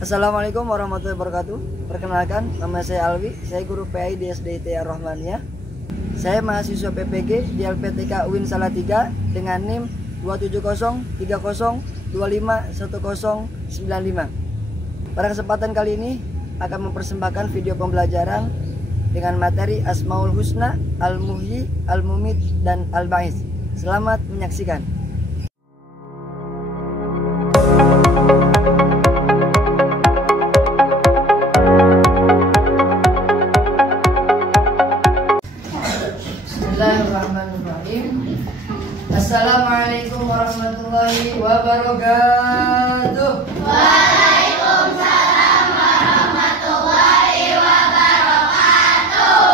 Assalamualaikum warahmatullahi wabarakatuh. Perkenalkan, nama saya Alwi, saya guru PAI di SD ITI Ar-Rahmaniyah. Saya mahasiswa PPG di LPTK UIN Salatiga dengan NIM 27030251095. Pada kesempatan kali ini akan mempersembahkan video pembelajaran dengan materi Asmaul Husna, Al-Muhyi, Al-Mumit, dan Al-Ba'is. Selamat menyaksikan. Bismillahirrahmanirrahim. Assalamualaikum warahmatullahi wabarakatuh. Waalaikumsalam warahmatullahi wabarakatuh.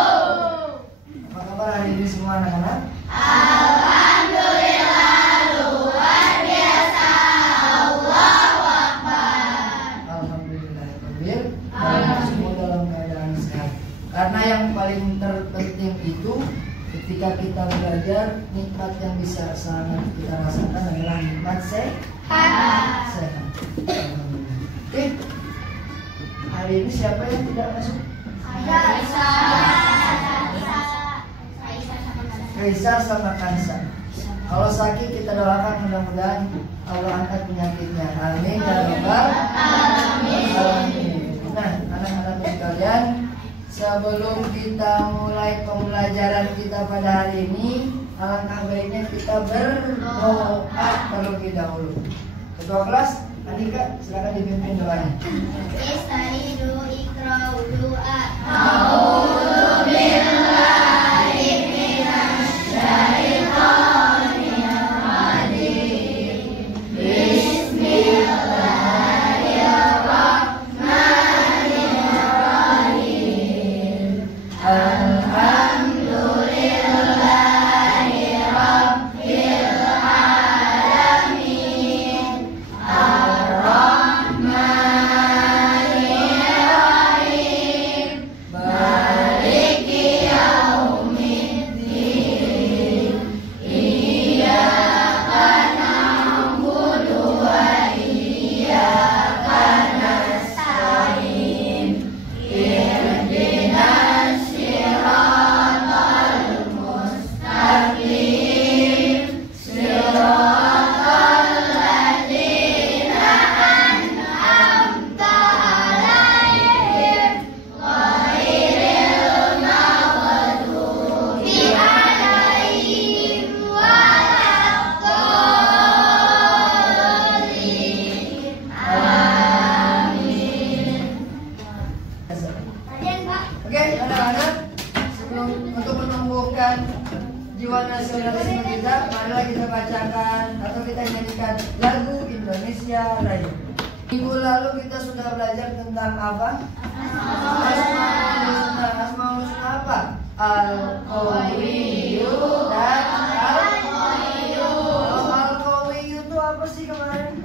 Apa kabar hari ini semua anak-anak? Alhamdulillah luar biasa. Allahu Akbar. Alhamdulillah. Semua dalam keadaan sehat. Karena yang paling terpenting itu ketika kita belajar, nikmat yang bisa sangat kita rasakan adalah nikmat sehat. Oke. Hari ini siapa yang tidak masuk? Kaisar sama Kansa. Kalau sakit kita doakan mudah-mudahan Allah angkat penyakitnya. Amin ya rabbal alamin. Nah, anak-anak sekalian, sebelum kita mulai pembelajaran kita pada hari ini, alangkah baiknya kita berdoa terlebih dahulu. Ketua kelas, Andika, silakan dipimpin doanya. Istaizu ikra'u du'a. Jiwa nasionalisme kita, marilah kita bacakan atau kita nyanyikan lagu Indonesia Raya. Minggu lalu kita sudah belajar tentang apa? Asmaul Husna apa? Al-Qawiyyu dan Al-Qawiyyu. Al-Qawiyyu itu apa sih kemarin?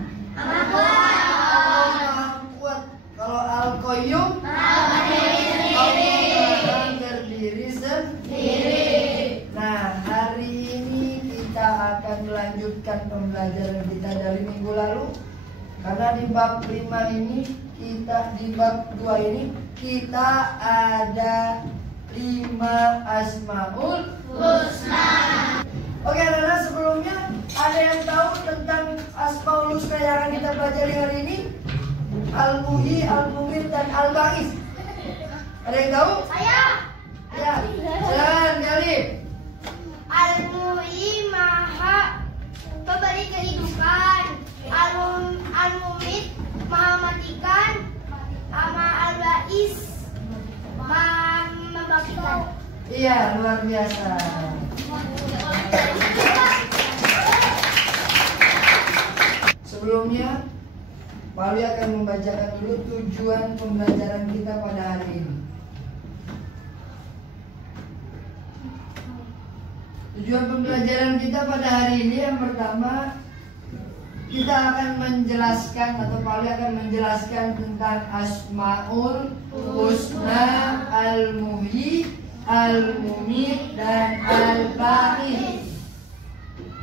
Kuat. Kalau Al-Qayyum berdiri sendiri. Nah, hari ini kita akan melanjutkan pembelajaran kita dari minggu lalu. Karena di bab 5 ini di bab 2 ini kita ada 5 Asmaul Husna. Oke, anak-anak, sebelumnya ada yang tahu tentang Asmaul Husna yang akan kita pelajari hari ini? Al-Muhyi, Al-Mumit, dan Al-Ba'is. Ada yang tahu? Saya. Ya, silakan Gali. Al-Muhyi maha pemberi kehidupan. Al-Mumit maha matikan. Al-Ba'is maha membangkitkan. Iya, luar biasa. Sebelumnya, Pak Alwi akan membacakan dulu tujuan pembelajaran kita pada hari ini. Tujuan pembelajaran kita pada hari ini yang pertama, kita akan menjelaskan atau Pak Alwi akan menjelaskan tentang Asmaul Husna, Al-Muhyi, Al-Mumit, dan Al-Ba'is.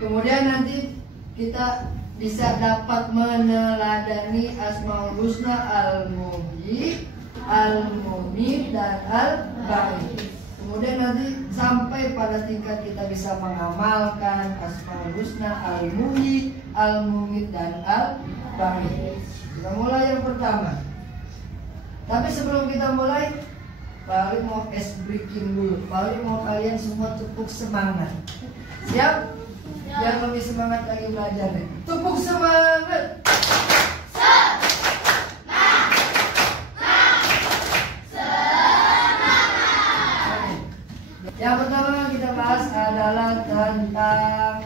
Kemudian nanti kita bisa dapat meneladani Asmaul Husna Al-Muhyi, Al-Mumit, dan Al-Ba'id. Kemudian nanti sampai pada tingkat kita bisa mengamalkan Asmaul Husna Al-Muhyi, Al-Mumit, dan Al-Ba'id. Kita mulai yang pertama. Tapi sebelum kita mulai, Pak Ali mau ice breaking dulu. Pak Ali mau kalian semua tepuk semangat. Siap? Yang lebih semangat lagi belajar nih. Tepuk semangat. Yang pertama kita bahas adalah tentang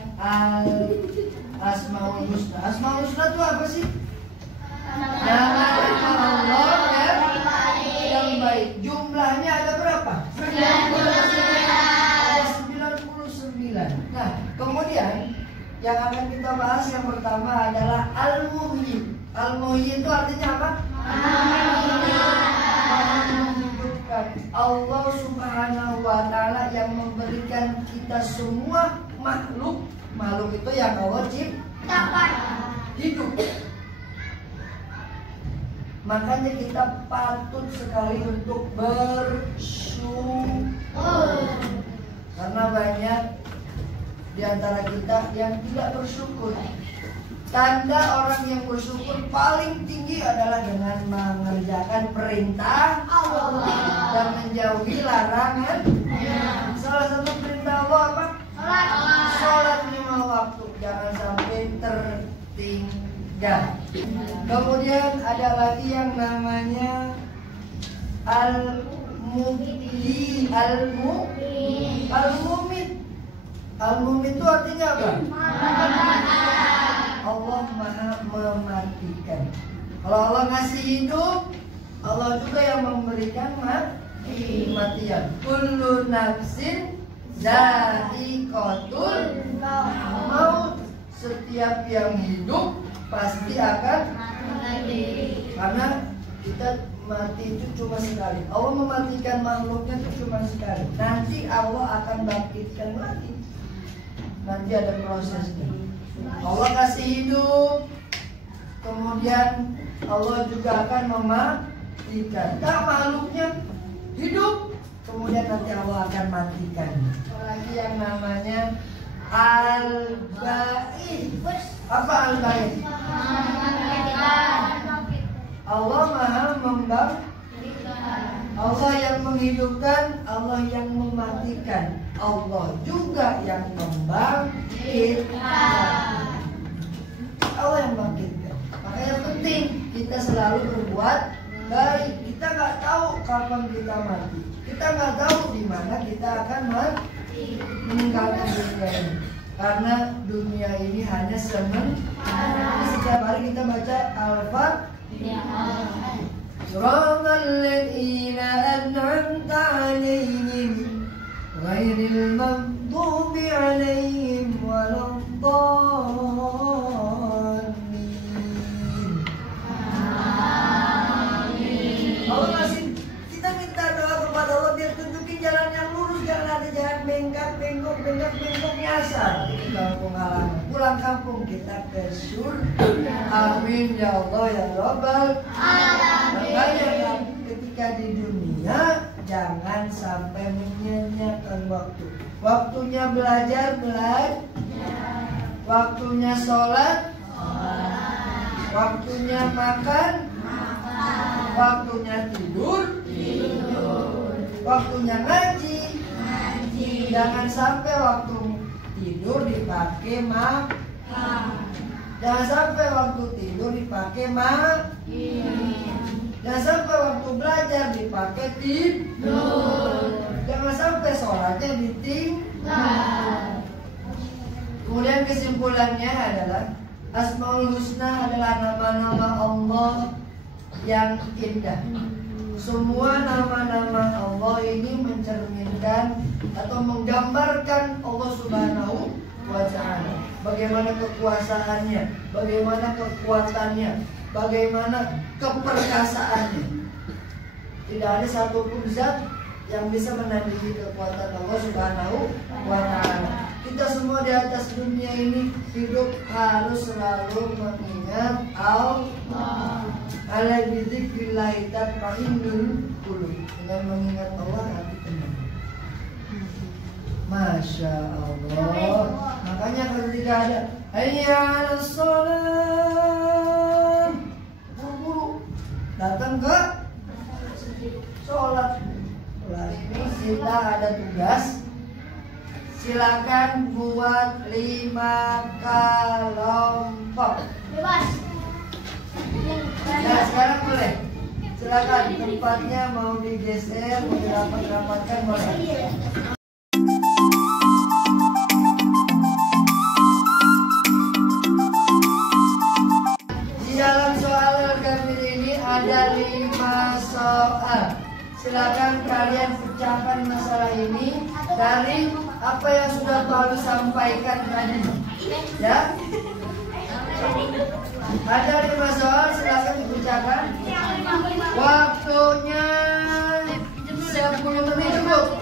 Asmaul Husna. Asmaul Husna itu apa sih? Nama Allah yang baik. Jumlahnya ada berapa? 99. Nah, kemudian yang akan kita bahas yang pertama adalah Al-Muhyi. Al-Muhyi itu artinya apa? Allah Subhanahu wa Ta'ala yang memberikan kita semua makhluk itu yang Allah ciptakan hidup. Makanya kita patut sekali untuk bersyukur, karena banyak di antara kita yang tidak bersyukur. Tanda orang yang bersyukur paling tinggi adalah dengan mengerjakan perintah Allah dan menjauhi larangan. Salah satu perintah Allah apa? Sholat 5 waktu, jangan sampai tertinggal. Kemudian ada lagi yang namanya Al-Mumit. Al-Mumit itu artinya apa? Allah Maha mematikan. Kalau Allah ngasih hidup, Allah juga yang memberikan kematian. Kullu nafsin za'iqatul maut. Setiap yang hidup pasti akan mati. Karena kita mati itu cuma sekali. Allah mematikan makhluknya itu cuma sekali. Nanti Allah akan bangkitkan lagi. Nanti ada prosesnya. Allah kasih hidup, kemudian Allah juga akan mematikan. Nah, makhluknya hidup, kemudian nanti Allah akan matikan. Lagi yang namanya Al-Ba'id. Apa Al-Ba'id? Allah Maha membangkitkan. Allah yang menghidupkan, Allah yang mematikan. Allah juga yang membangkitkan. Allah yang membangkitkan. Makanya penting kita selalu berbuat baik. Kita nggak tahu kapan kita mati. Kita nggak tahu di mana kita akan meninggalkan dunia ini. Karena dunia ini hanya sementara. Setiap hari kita baca Al-Fatihah. Suratal ladzina an'amta 'alaihim ghairil maghdubi 'alaihim waladdallin. Allah kasih kita minta doa kepada Allah biar tunjukin jalan yang lurus, jangan ada jalan bengkak nyasar. Ini kampung halaman. Pulang kampung kita ke surga. Amin ya Allah ya Rabbal alamin. Makanya ketika di dunia jangan sampai menyia-nyiakan waktu. Waktunya belajar. Waktunya sholat. Waktunya makan. Waktunya tidur. Waktunya ngaji. Jangan sampai waktu tidur dipakai makan. Jangan sampai waktu tidur dipakai jangan sampai waktu belajar dipakai tidur. Jangan sampai sholatnya ditinggal. Kemudian kesimpulannya adalah Asmaul Husna adalah nama-nama Allah yang indah. Semua nama-nama Allah ini mencerminkan atau menggambarkan Allah Subhanahu wa Ta'ala. Bagaimana kekuasaannya, bagaimana kekuatannya, bagaimana keperkasaannya. Tidak ada satupun zat yang bisa menandingi kekuatan Allah Subhanahu wa Ta'ala. kita semua di atas dunia ini hidup harus selalu mengingat Allah. Ala bidzikrillah tatma'innul qulub. Dengan mengingat Allah hati tenang. Masya Allah. Makanya ketika ada hayya 'alas shalah, buru-buru datang ke sholat. Ini kita ada tugas. Silakan buat 5 kelompok. Bebas. Nah, sekarang boleh. Silakan tempatnya mau digeser, mau dirapat-rapatkan boleh. Di dalam soal Al-Kafir ini ada 5 soal. Silakan kalian pecahkan masalah ini dari apa yang sudah Palu sampaikan tadi. Ya. Ada 5 soal, silakan dipecahkan. Waktunya 10 menit cukup.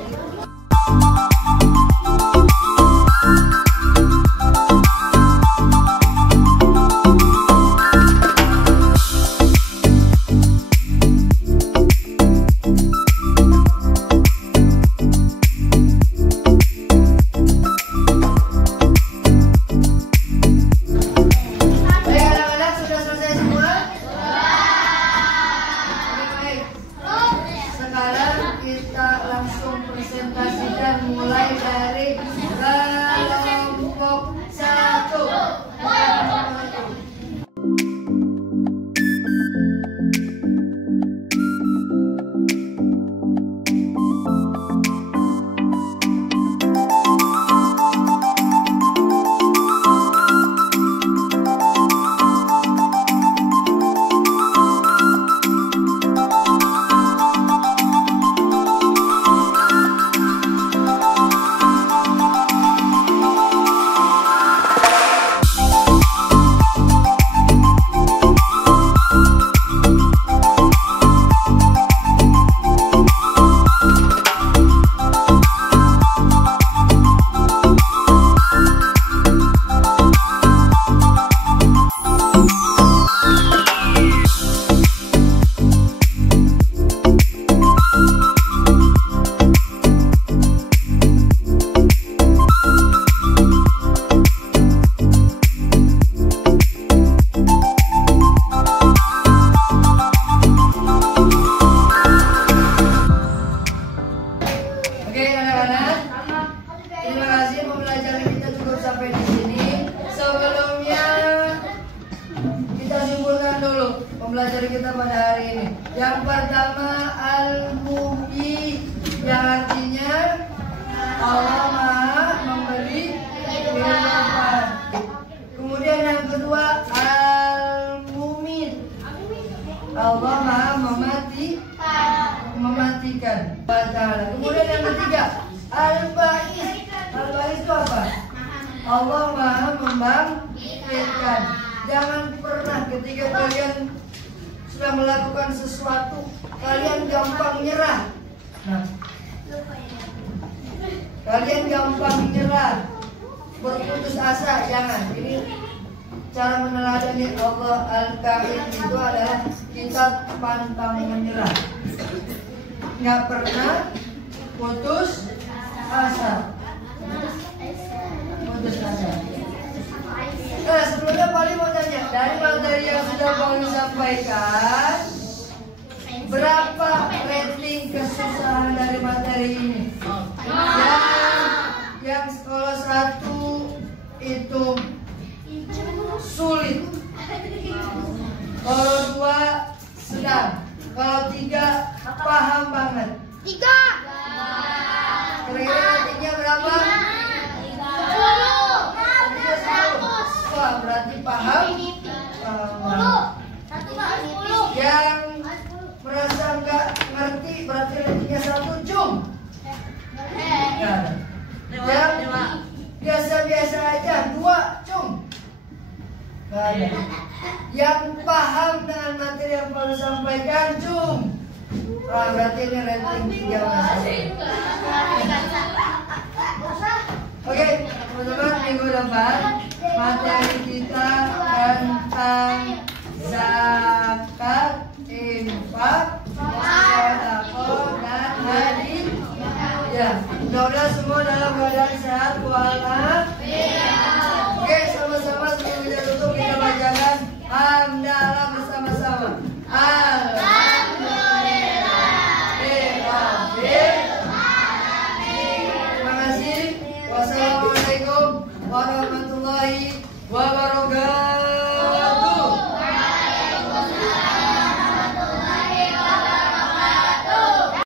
Pembelajaran kita pada hari ini. Yang pertama al-muhyi, yang artinya Allah Maha memberi kehidupan. Kemudian yang kedua al-mumit, Allah Maha mematikan. Kemudian yang ketiga al-ba'is. Al-ba'is itu apa? Allah Maha membangkitkan. Jangan pernah ketika kalian sudah melakukan sesuatu, kalian gampang nyerah. Nah, kalian gampang nyerah, berputus asa, jangan. Ini cara meneladani Allah Al-Karim itu adalah kita pantang menyerah, nggak pernah putus asa. Putus asa. Nah, sebelumnya Paling mau tanya, dari materi yang sudah Paling sampaikan, berapa rating kesusahan dari materi ini? Yang kalau 1 itu sulit, kalau 2 sedang, kalau 3 paham banget. 3. Kira-kira ratingnya berapa? 10. Wah, berarti paham. Yang merasa nggak ngerti berarti ratingnya 1 cum. Yang biasa-biasa aja 2 cum. Nggak ada. Yang paham dengan materi yang perlu sampaikan cum. Berarti ini rating 3 mas. Oke, teman-teman, minggu depan materi kita tentang zakat, infak, sedekah dan haji. Ya, mudah-mudahan semua dalam keadaan sehat walafiat. Oke, sama-sama sebelum kita tutup kita bacakan hamdalah bersama-sama. Terima kasih. Wassalamualaikum warahmatullahi wabarakatuh.